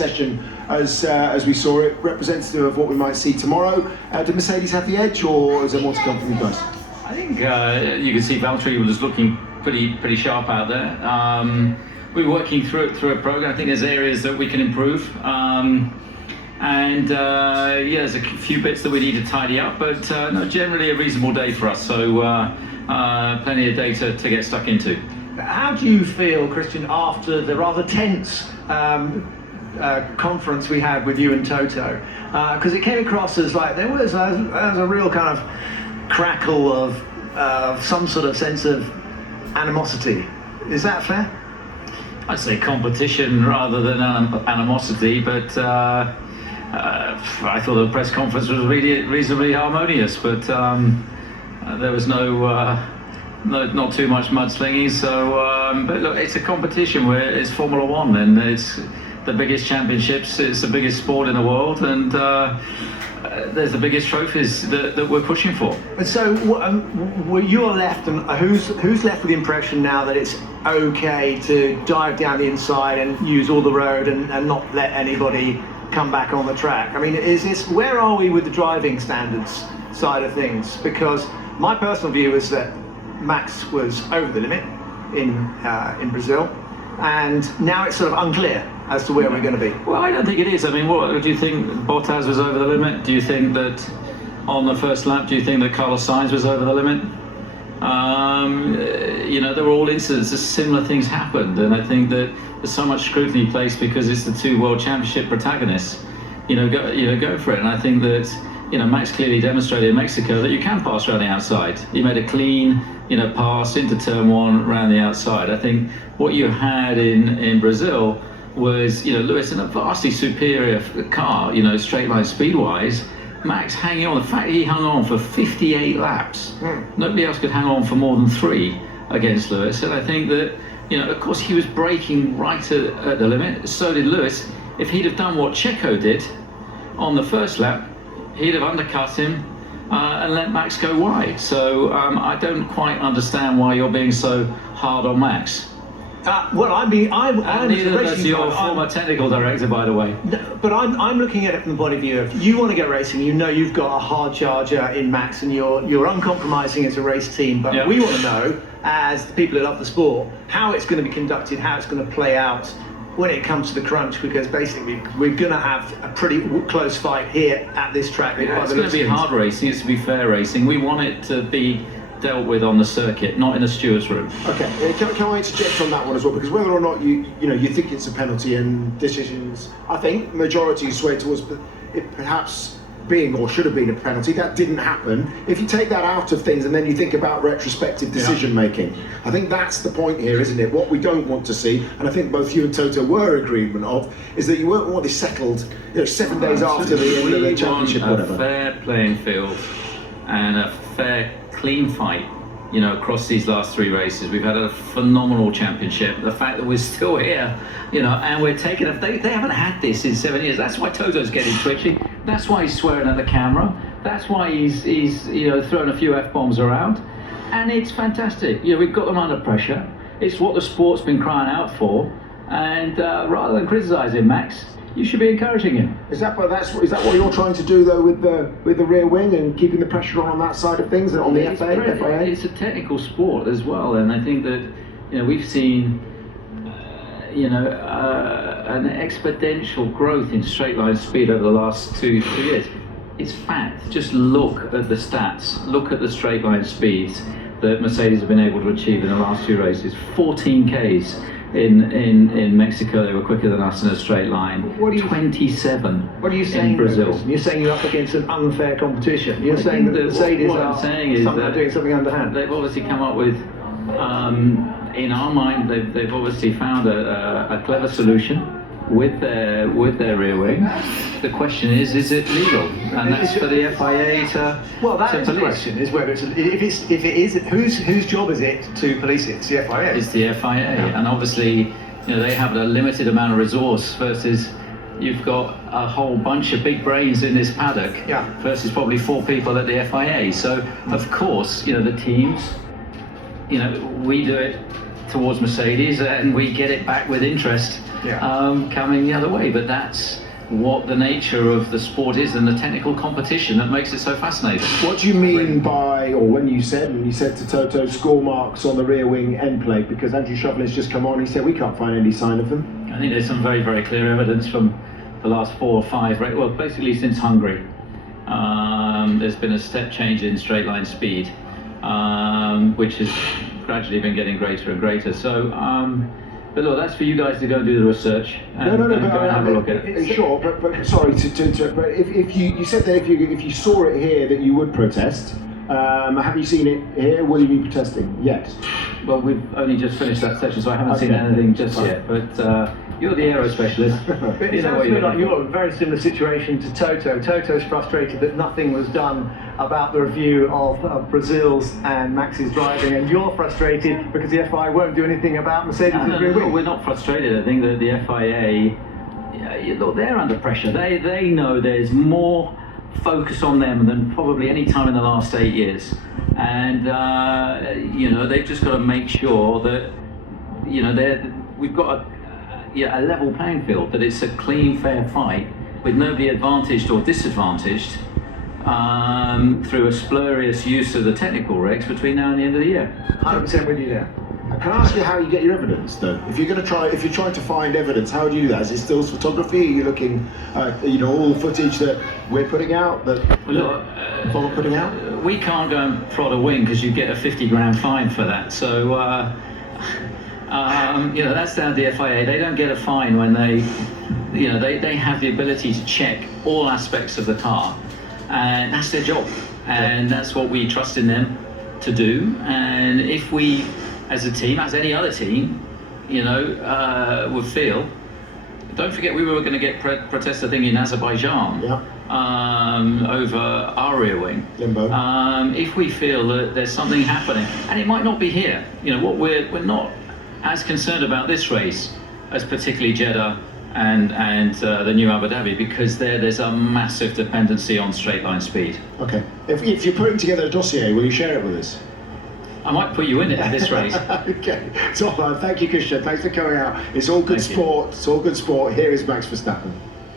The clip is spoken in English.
session as we saw it, representative of what we might see tomorrow. Did Mercedes have the edge, or is there more to come from you guys? I think you can see Valtteri was looking pretty sharp out there. We're working through a program. I think there's areas that we can improve. There's a few bits that we need to tidy up, but no, generally a reasonable day for us. So plenty of data to get stuck into. How do you feel, Christian, after the rather tense conference we had with you and Toto? Because it came across as like there was a real kind of crackle of some sort of sense of animosity. Is that fair? I'd say competition rather than animosity, but I thought the press conference was really reasonably harmonious, but there was not too much mudslinging. So, but look, it's a competition where it's Formula One, and it's the biggest championships. It's the biggest sport in the world, and there's the biggest trophies that we're pushing for. And so, you're left, and who's left with the impression now that it's okay to dive down the inside and use all the road and not let anybody come back on the track? I mean, where are we with the driving standards side of things? Because my personal view is that Max was over the limit in Brazil, and now it's sort of unclear as to where we're going to be. Well, I don't think it is. I mean, what do you think? Bottas was over the limit? Do you think that on the first lap, do you think that Carlos Sainz was over the limit? There were all incidents, similar things happened, and I think that there's so much scrutiny placed because it's the two World Championship protagonists. Go for it. And I think that Max clearly demonstrated in Mexico that you can pass around the outside. He made a clean, pass into turn one around the outside. I think what you had in Brazil was, Lewis in a vastly superior car, straight line speed wise. Max hanging on. The fact he hung on for 58 laps, nobody else could hang on for more than 3 against Lewis. And I think that, of course he was braking right at the limit. So did Lewis. If he'd have done what Checo did on the first lap, he'd have undercut him and let Max go wide. So I don't quite understand why you're being so hard on Max. I'm neither does your former technical director, by the way. But I'm looking at it from the point of view of you want to get racing. You've got a hard charger in Max, and you're uncompromising as a race team. But we want to know, as the people who love the sport, how it's going to be conducted, how it's going to play out when it comes to the crunch. Because basically, we're going to have a pretty close fight here at this track. It's going to be hard racing. It's to be fair racing. We want it to be dealt with on the circuit, not in the steward's room. Okay, can I interject on that one as well? Because whether or not you think it's a penalty, and decisions, I think majority sway towards it perhaps being or should have been a penalty. That didn't happen. If you take that out of things and then you think about retrospective decision making, I think that's the point here, isn't it? What we don't want to see, and I think both you and Toto were in agreement of, is that you won't want this settled 7 days after the end of the championship. We want a fair playing field and a fair clean fight, across these last 3 races. We've had a phenomenal championship. The fact that we're still here, and we're taking they haven't had this in 7 years. That's why Toto's getting twitchy. That's why he's swearing at the camera. That's why he's throwing a few F-bombs around. And it's fantastic. We've got them under pressure. It's what the sport's been crying out for. And rather than criticising Max, you should be encouraging him. Is that what you're trying to do though with the rear wing and keeping the pressure on that side of things and on the FIA? It's a technical sport as well, and I think that we've seen an exponential growth in straight line speed over the last 2 years. It's fact. Just look at the stats. Look at the straight line speeds that Mercedes have been able to achieve in the last 2 races. 14 Ks. In Mexico, they were quicker than us in a straight line. 27. What are you saying in Brazil? You're saying you're up against an unfair competition. You're saying that Mercedes are doing something underhand. They've obviously come up with, in our mind, they've obviously found a clever solution with their rear wing. The question is it legal? And that's for the FIA to Well, that to is the police. question, is whether if it is, whose job is it to police it? It's the FIA. It's the FIA, and obviously, they have a limited amount of resource versus you've got a whole bunch of big brains in this paddock versus probably 4 people at the FIA. So, of course, the teams, we do it towards Mercedes and we get it back with interest coming the other way. But that's what the nature of the sport is and the technical competition that makes it so fascinating. What do you mean by, or when you said to Toto, score marks on the rear wing end plate? Because Andrew Chauvelin's just come on, he said we can't find any sign of them. I think there's some very, very clear evidence from the last 4 or 5, well, basically since Hungary. There's been a step change in straight line speed, which has gradually been getting greater and greater. So, but look, that's for you guys to go and do the research and, no, and go and have a look at it. Sure, but sorry to but if you said that if you saw it here that you would protest. Have you seen it here? Will you be protesting? Yes. Well, we've only just finished that session, so I haven't seen anything just yet. But you're the aero specialist. It sounds to me like you're in a very similar situation to Toto. Toto's frustrated that nothing was done about the review of Brazil's and Max's driving, and you're frustrated because the FIA won't do anything about Mercedes' rear wing. We're not frustrated. I think that the FIA, look, they're under pressure. They know there's more focus on them than probably any time in the last 8 years, and they've just got to make sure that we've got a level playing field, that it's a clean, fair fight with nobody advantaged or disadvantaged through a spurious use of the technical regs between now and the end of the year. 100% with you there. Can I ask you how you get your evidence, though? If you're trying to find evidence, how do you do that? Is it stills photography? Are you looking at all the footage that we're putting out, that we're putting out? We can't go and prod a wing because you get a 50 grand fine for that. So that's down to the FIA. They don't get a fine when they have the ability to check all aspects of the car, and that's their job, and that's what we trust in them to do. And if we, as a team, as any other team, would feel. Don't forget, we were going to get protest, I think, in Azerbaijan over our rear wing. Limbo. If we feel that there's something happening, and it might not be here. What we're not as concerned about this race as particularly Jeddah and the new Abu Dhabi, because there's a massive dependency on straight line speed. Okay. If you're putting together a dossier, will you share it with us? I might put you in it at this race. Okay. So, thank you, Christian. Thanks for coming out. It's all good sport. It's all good sport. Here is Max Verstappen.